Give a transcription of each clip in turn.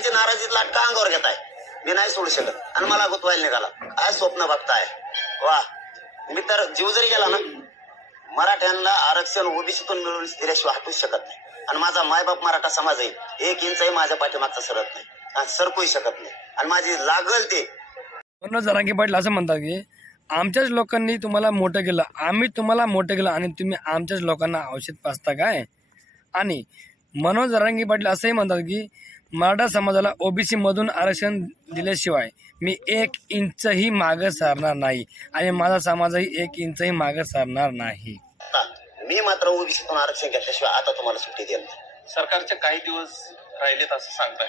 मराठ्यांची नाराजी लाटका अंगावर घेताय. मी नाही सोडू शकत. आणि मला गुतवायला निघाला. काय स्वप्न बघताय? वा. मी तर जीव जरी गेला ना मराठ्यांना आरक्षण ओबीसीतून मिळून दिल्याशिवाय हटूच शकत नाही. आणि माझा मायबाप मराठा समाज आहे. एक इंचही माझ्या पाठीमागचा सरत नाही. आणि सरकूही शकत नाही. आणि माझी लागल ते. म्हणून जरांगी पाटील असं म्हणतात की आमच्याच लोकांनी तुम्हाला मोठं केलं. आम्ही तुम्हाला मोठं केलं आणि तुम्ही आमच्याच लोकांना औषध पाचता काय? आणि मनोज रंगी पाटील असंही म्हणतात की मराठा समाजाला ओबीसी मधून आरक्षण दिल्याशिवाय मी एक इंचही मागं सारणार नाही आणि माझा समाजही एक इंचही मागं सारणार नाही. मी मात्र ओबीसीतून आरक्षण घेतल्याशिवाय आता तुम्हाला सुट्टी नाही. सरकारचे काही दिवस राहिलेत असं सांगताय.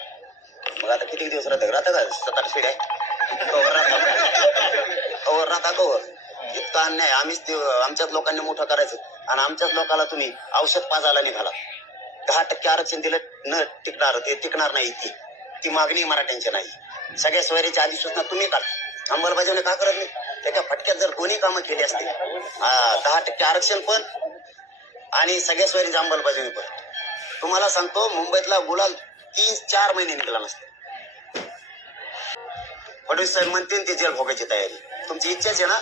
मग आता किती दिवस राहतं राहतं का सात आठ पिढ्या? कवर राहता कवर राहता कवर. इतका अन्याय. आम्हीच ते आमच्याच लोकांनी मोठं करायचं. आणि आमच्याच लोकांना तुम्ही औषध पाजायला निघाला. दहा टक्के आरक्षण दिलं न टिकणार ते टिकणार नाही ती. ती मागणी मराठ्यांची नाही. सगळ्या सोयरीची आधी तुम्ही काढ. अंमलबजावणी का करत नाही? त्याच्या फटक्यात जर दोन्ही कामं केली असतील दहा टक्के आरक्षण पण आणि सगळ्या सोयरीची अंमलबजावणी पण. तुम्हाला सांगतो मुंबईतला गुलाल तीन चार महिने निघाला नसते. फडणवीस साहेब म्हणतील ते जेल भोगायची तयारी. तुमची इच्छाच आहे ना?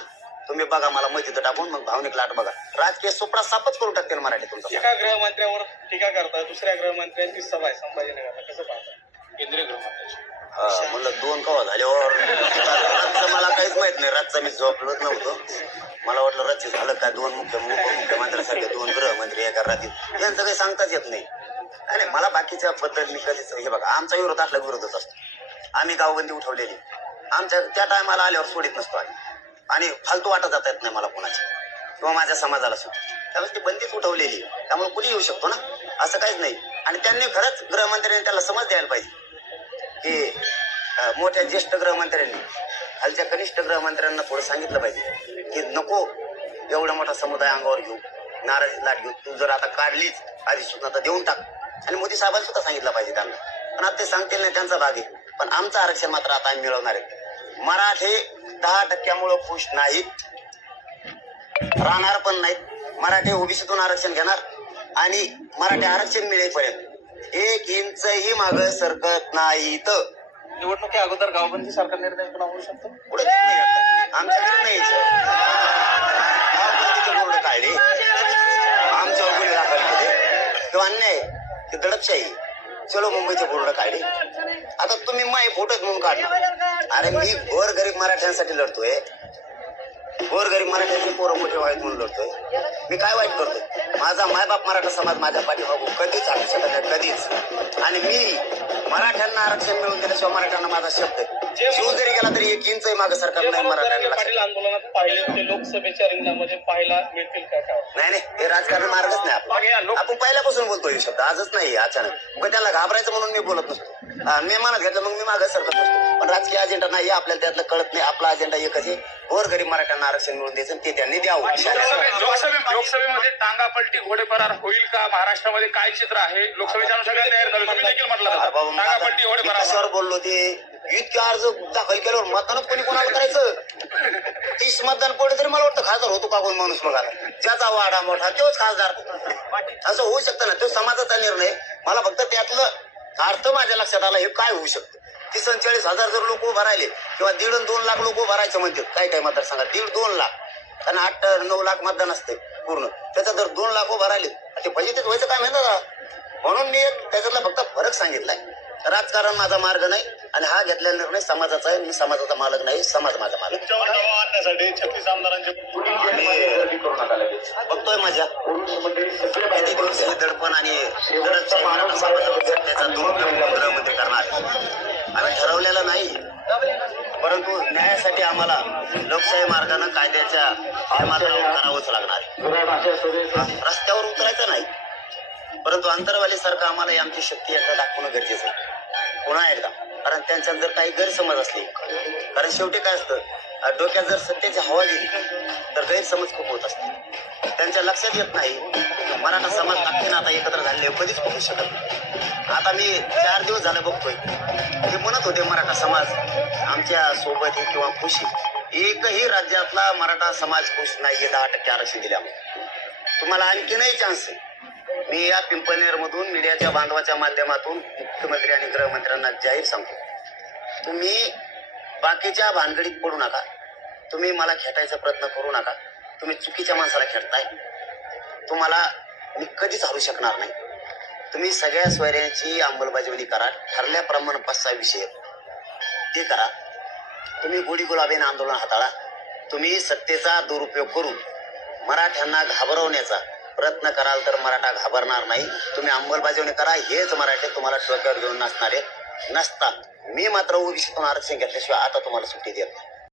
तुम्ही बघा मला तिथं टाकून मग भावनिक लाट बघा. राजकीय सोपडा सापच करून टाकतील मराठी तुमचा. एका गृहमंत्र्यावर टीका करताय दुसऱ्या गृहमंत्र्यांची सभा आहे संभाजीनगरला. कसं पाहताय? केंद्रीय गृहमंत्र्यांची. हा, म्हणलं दोन कवा झाल्यावर? रातचं मला काहीच माहीत नाही. रातचं मी झोपलोच नव्हतो. मला वाटलं रातचे झालं काय दोन मुख्य उपमुख्यमंत्र्यांसारखे दोन गृहमंत्री एका रात्रीत यांचं काही सांगताच येत नाही. आणि मला बाकीच्या बद्दल मी कधीच हे बघा आमचा विरोध आपला विरोधच असतो. आम्ही गावबंदी उठवलेली. आमच्या त्या टायमाला आल्यावर सोडित नसतो आम्ही. आणि फालतू वाटत जाता येत नाही मला कोणाच्या. किंवा माझ्या समाजाला सुद्धा. त्यामुळे ती बंदीच उठवलेली त्यामुळे कुणी येऊ शकतो ना? असं काहीच नाही. आणि त्यांनी खरंच गृहमंत्र्यांनी त्याला समज द्यायला पाहिजे. की मोठ्या ज्येष्ठ गृहमंत्र्यांनी खालच्या कनिष्ठ गृहमंत्र्यांना थोडं सांगितलं पाहिजे. की नको एवढा मोठा समुदाय अंगावर घेऊ नाराजी लाट घेऊ तू जर आता काढलीच आधी सुद्धा तर देऊन टाक. आणि मोदी साहेबांनी सुद्धा सांगितलं पाहिजे त्यांना. पण आता ते सांगतील नाही त्यांचा भाग आहे. पण आमचं आरक्षण मात्र आता आम्ही मिळवणार आहे. मराठे दहा टक्क्यामुळं खुश नाहीत. राहणार पण नाहीत. मराठे ओबीसीतून आरक्षण घेणार आणि मराठी आरक्षण मिळेपर्यंत. एक इंचही माग सरकत नाहीत. निवडणुकी अगोदर गावबंदी सारखा निर्णय पुन्हा होऊ शकतो? पुढे. आमच्याकडे नाही. गावबंदीचे बोर्ड काढले. आमच्यावर गुन्हे दाखल केले किंवा अन्याय ते दडपशाही चलो मुंबईचे बोर्ड काढले. आता तुम्ही माय फोटोच म्हणून काढला. अरे मी गोर गरीब मराठ्यांसाठी लढतोय. गोर गरीब मराठ्यांचे पोरं मोठे व्हावेत म्हणून लढतोय. मी काय वाईट करतोय? माझा मायबाप मराठा समाज माझ्या पाठीमागू कधीच आणू शकत नाही कधीच. आणि मी मराठ्यांना आरक्षण मिळवून दिल्याशिवाय मराठ्यांना माझा शब्द आहे. जीव जरी गेला तरी एक इंच मागे सरकार नाही मराठ्यांना आंदोलनात पाहिले ते लोकसभेच्या रिंगणामध्ये पाहायला मिळतील का काय? नाही नाही हे राजकारण मार्गच नाही आपण पहिल्यापासून बोलतोय शब्द आजच नाही अचानक मग त्याला घाबरायचं म्हणून मी बोलत नसतो. मी मनात घेतलं मग मी मागे सरकत नसतो. पण राजकीय अजेंडा नाही आपल्याला त्यातलं कळत नाही. आपला अजेंडा एकच आहे. गोर गरीब मराठ्यांना आरक्षण मिळवून द्यायचं ते त्यांनी द्यावं. लोकसभे- लोकसभे- लोकसभेमध्ये टांगापलटी घोडेपरार होईल का? महाराष्ट्रामध्ये काय चित्र आहे? लोकसभेच्या अनुषंगाने तयार झालं. तुम्ही देखील म्हटलं टांगापलटी बोललो ते इतके अर्ज दाखल केल्यावर मतदानच कोणी कोणाला करायचं? तीस मतदान पडले तरी मला वाटतं खासदार होतो का कोण माणूस मग आता? ज्याचा वाडा मोठा तोच खासदार. असं होऊ शकतं ना. तो समाजाचा निर्णय. मला फक्त त्यातलं अर्थ माझ्या लक्षात आला हे काय होऊ शकतं? तीस आणि चाळीस हजार जर लोक उभं राहिले किंवा दीड आणि दोन लाख लोक उभं राहायचं म्हणतात काही काही मतदारसंघात दीड दोन लाख. आणि आठ नऊ लाख मतदान असते पूर्ण. त्याचा जर दोन लाख उभं राहिले ते फजितीच व्हायचं काय म्हणतात का? म्हणून मी एक त्याच्यातला फक्त फरक सांगितलाय. राजकारण माझा मार्ग नाही आणि हा घेतलेला निर्णय समाजाचा आहे. मी समाजाचा मालक नाही समाज माझा मालक आणण्यासाठी छत्तीस आमदारांचे बघतोय माझ्या. किती दिवस दडपण आणि दुरुपयोग गृहमंत्री करणार आम्ही ठरवलेलं नाही परंतु न्यायासाठी आम्हाला लोकशाही मार्गानं कायद्याच्या करावंच लागणार. रस्त्यावर उतरायचं नाही. परंतु अंतरवाली सारखं आम्हाला आमची शक्ती एकदा दाखवणं गरजेचं आहे. पुन्हा एकदा. कारण त्यांच्यात जर काही गैरसमज असले कारण शेवटी काय असतं डोक्यात जर सत्तेची हवा गेली तर गैरसमज खूप होत असते त्यांच्या लक्षात येत नाही मराठा समाज ताकदीनं आता एकत्र झालेले कधीच बघू शकत नाही. आता मी चार दिवस झालं बघतोय. ते म्हणत होते मराठा समाज आमच्यासोबत हे किंवा खुशी एकही राज्यातला मराठा समाज खुश नाहीये दहा टक्के आरक्षण दिल्यामुळे. तुम्हाला आणखीनही चान्स आहे. मी या पिंपळनेर मधून मीडियाच्या बांधवाच्या माध्यमातून मुख्यमंत्री आणि गृहमंत्र्यांना जाहीर सांगतो. तुम्ही बाकीच्या भानगडीत पडू नका. तुम्ही मला खेटायचा प्रयत्न करू नका. तुम्ही चुकीच्या माणसाला खेळताय तुम्हाला मी कधीच हरू शकणार नाही. तुम्ही सगळ्या स्वैऱ्यांची अंमलबजावणी करा. ठरल्याप्रमाणे पाच सहा विषय. ते करा. तुम्ही गोडी गुलाबीन आंदोलन हाताळा. तुम्ही सत्तेचा दुरुपयोग करून मराठ्यांना घाबरवण्याचा प्रयत्न कराल तर मराठा घाबरणार नाही. तुम्ही अंमलबजावणी करा. हेच मराठे तुम्हाला डोक्यावर घेऊन नसणारे नसतात. मी मात्र ओबीसीतून आरक्षण घेतल्याशिवाय आता तुम्हाला सुट्टी देत नाही.